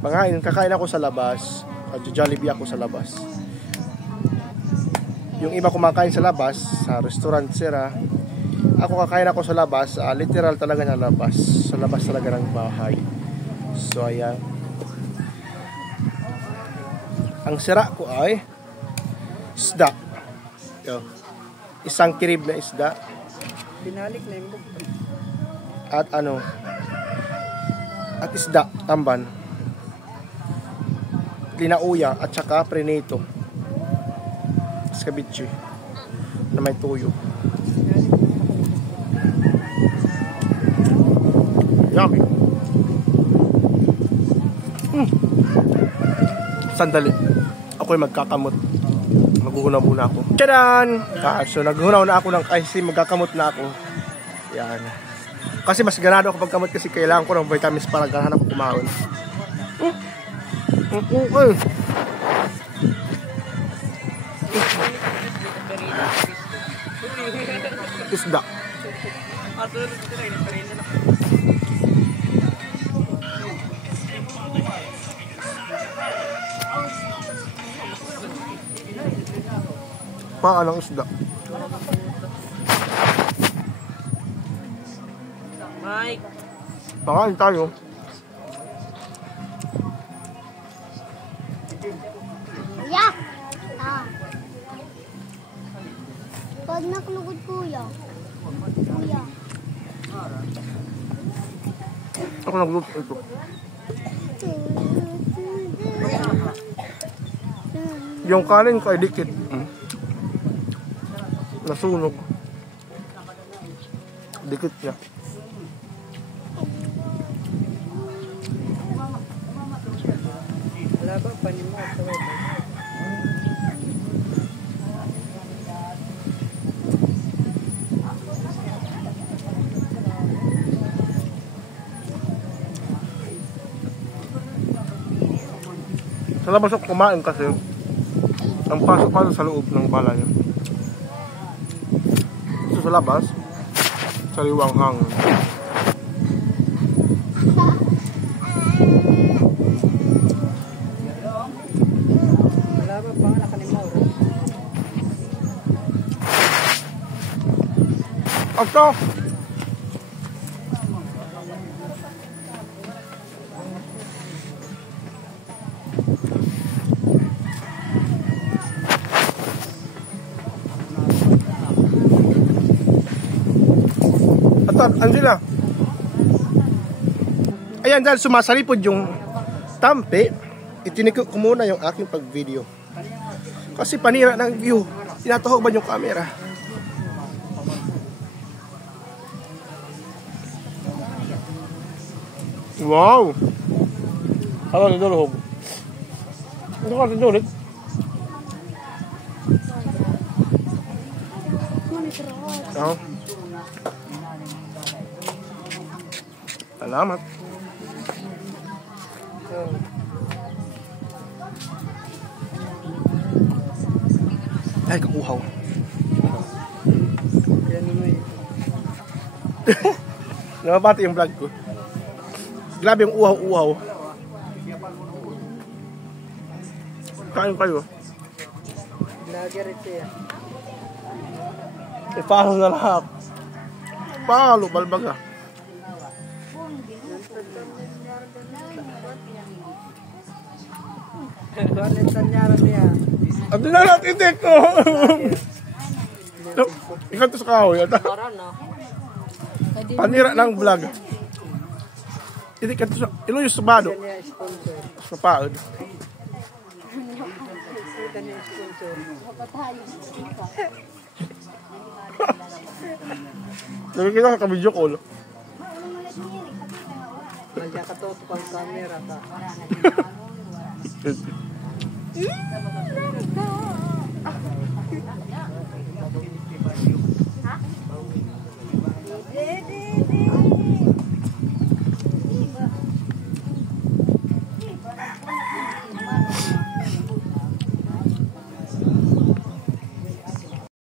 Kakain ako sa labas. Jollibee ako sa labas. Yung iba kumakain sa labas, sa restaurant sira. Ako kakain ako sa labas, literal talaga na labas. Sa labas talaga ng bahay. So ayan. Ang sira ko ay isda. Yo. Isang kirib na isda. Binalik na yung bukto. At at isda, tamban. Linauya at saka preneto. Escabeche na may tuyo. Yummy. Sandali. Ako'y magkakamot. Maghuhunaw muna ako. Tadaan! So naghuhunaw na ako kasi magkakamot na ako. Yan. Kasi mas ganado ako pagkamot kasi kailangan ko ng vitamins para ganahan ako kumaon. Isda. Paano ang isda? Mike. Pakain tayo. Yeah. Pag naklugod kuya. Kuya. Ako nagluto ito. Yung kanin ko ay dikit. Nasunog. Dikit niya. Wala ba panimo sa web? Sa labas ako kumain kasi ang pasok pa sa loob ng balay. So sa labas, sariwang hangin. Wala ba pang nakalimaw? Ito! Angela. Ayan, dahil sumasalipod yung tampi, itinikot ko muna yung aking pag-video. Kasi panira ng view. Tinatahog ba yung camera? Wow! Ano na doon? Ano ka doon? Ano? Salamat. Ay, kakuhaw. Yan naman eh. Namabati yung vlog ko. Grabe yung uhaw-uhaw. Kain kayo. Vlogger ito yan. Ipalo na lahat. Palo, balbaga. Bakit tanyara niya? Ang dinalat itik ko. Ikaw to sa kahoy. Panira ng vlog. Itik ka to sa ilo yung subado. Yan niya sponsor. Sa paod. Yan niya sponsor. Nakikita ka ka-video call. Nandiyan ka to pang camera ka.